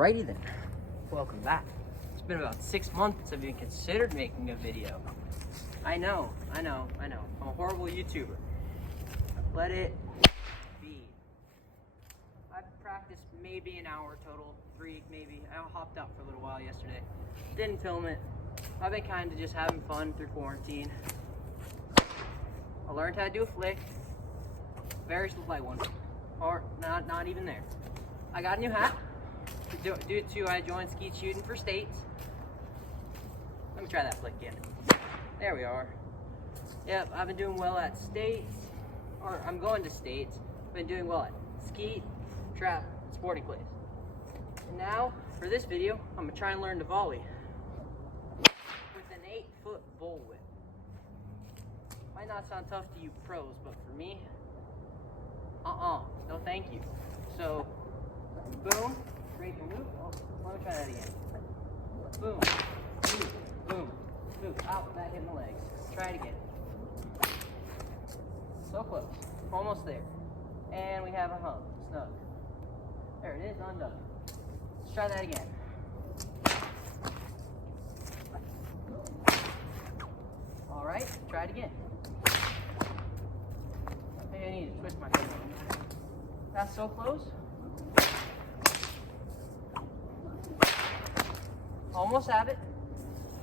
Alrighty then, welcome back. It's been about 6 months since I've even considered making a video. I know. I'm a horrible YouTuber. Let it be. I've practiced maybe an hour total, 3 maybe. I hopped out for a little while yesterday. Didn't film it. I've been kind of just having fun through quarantine. I learned how to do a flick. Very slight one. Or not even there. I got a new hat. Due to I joined skeet shooting for states. Let me try that flick again. There we are. Yep, I've been doing well at states, or I'm going to states. I've been doing well at skeet, trap, sporting clays. And now, for this video, I'm gonna try and learn to volley with an 8-foot bullwhip. Might not sound tough to you pros, but for me, no thank you. So, boom, break and move. Oh, let me try that again. Boom, move, boom, move. Ow, that hit my legs. Try it again. So close, almost there. And we have a hump, snug. There it is, undone. Let's try that again. All right, try it again. Maybe I need to twist my foot. That's so close. Almost have it.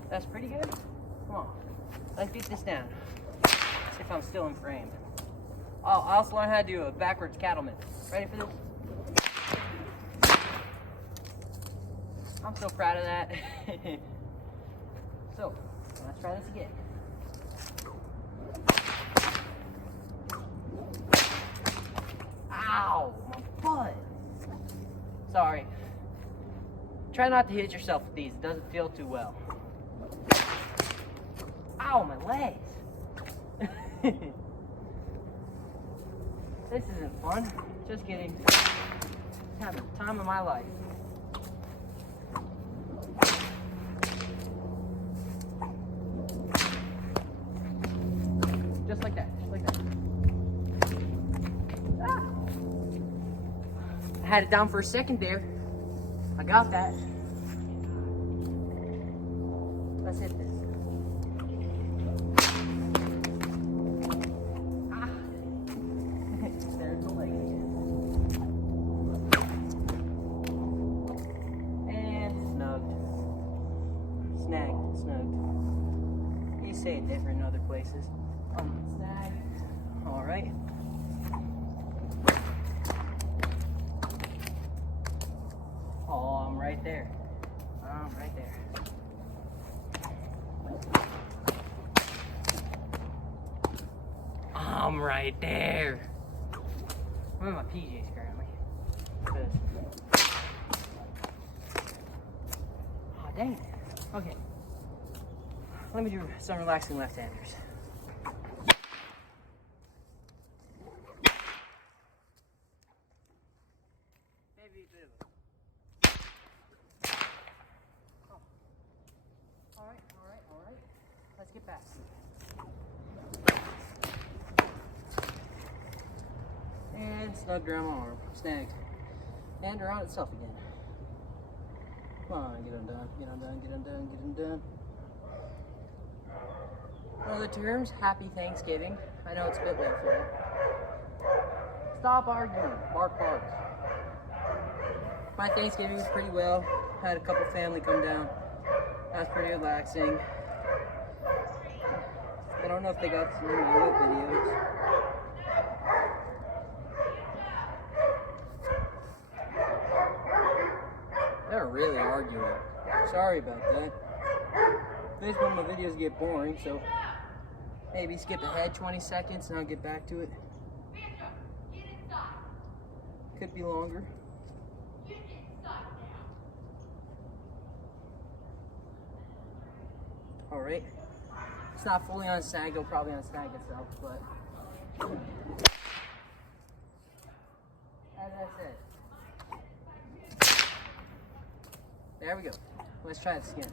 That's pretty good. Come on, let's beat this down. See if I'm still in frame. Oh, I also learned how to do a backwards cattleman. Ready for this? I'm so proud of that. So, let's try this again. Ow, my butt. Sorry. Try not to hit yourself with these. It doesn't feel too well. Ow, my legs. This isn't fun. Just kidding. Having the time of my life. Just like that. Just like that. Ah. I had it down for a second there. I got that. Let's hit this. Ah. There's the leg again. And snugged. Snagged. You say it different in other places. Snag. All right. Oh, I'm right there. I'm right there. I'm right there. I'm in my PJs currently. Oh, dang it. Okay. Let me do some relaxing left-handers. Maybe a bit of a... All right. Let's get back to it. And snugged around my arm. Snagged. And around itself again. Come on, get undone, get undone, get undone, get undone. One of the terms, happy Thanksgiving. I know it's a bit late for it. Stop arguing. Bark, bark. My Thanksgiving was pretty well. Had a couple family come down. That was pretty relaxing. I don't know if they got some of my whip videos. They're really arguing. Sorry about that. This one of my videos get boring, so maybe skip ahead 20 seconds and I'll get back to it. Could be longer. Alright. It's not fully on snag, it'll probably unsnag itself, but as I said. There we go. Let's try this again.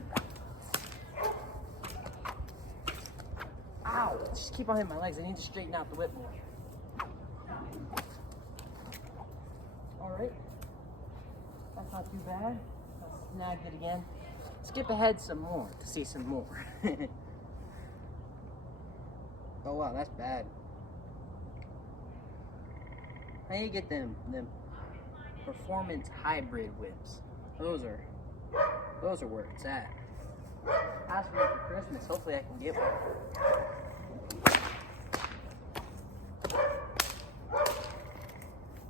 Ow! Just keep on hitting my legs. I need to straighten out the whip more. Alright. That's Not too bad. I snagged it again. Skip ahead some more to see some more. Oh wow, that's bad. I need to get them performance hybrid whips. Those are where it's at. Ask me for Christmas. Hopefully I can get one.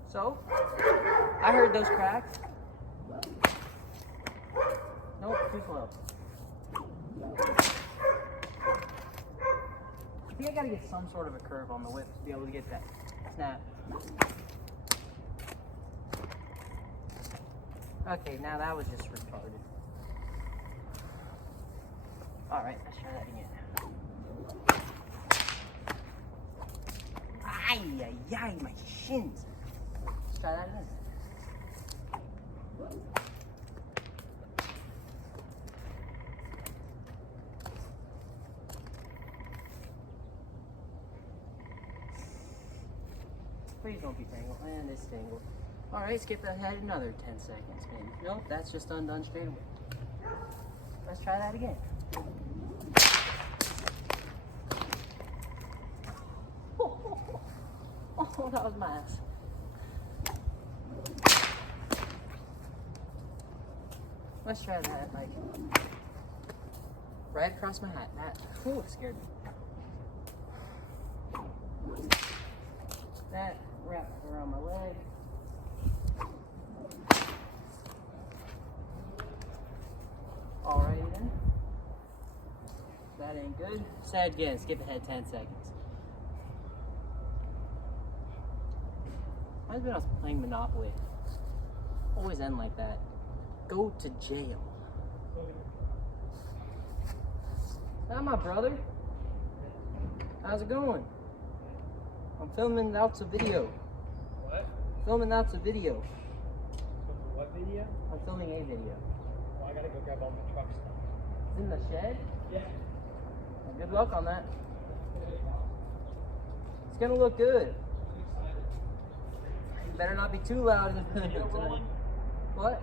So, I heard those cracks. Nope, too slow. I think I gotta get some sort of a curve on the whip to be able to get that snap. Okay, now that was just retarded. Alright, let's try that again. Ay, ay, ay, my shins. Let's try that again. Please don't be tangled. And it's tangled. Alright, skip ahead another 10 seconds, maybe. Nope, that's just undone straight away. Let's try that again. Oh, that was my ass. Let's try that, like, right across my hat. That, it scared me. That wrapped around my leg. Alrighty then. That ain't good. Say it again. Skip ahead 10 seconds. Reminds me when I was playing Monopoly. Always end like that. Go to jail. Is that my brother? How's it going? I'm filming out a video. What? Filming out a video. What video? I'm filming a video. Well, I gotta go grab all my truck stuff. It's in the shed? Yeah. Well, good luck on that. It's gonna look good. Better not be too loud in the Video rolling? What?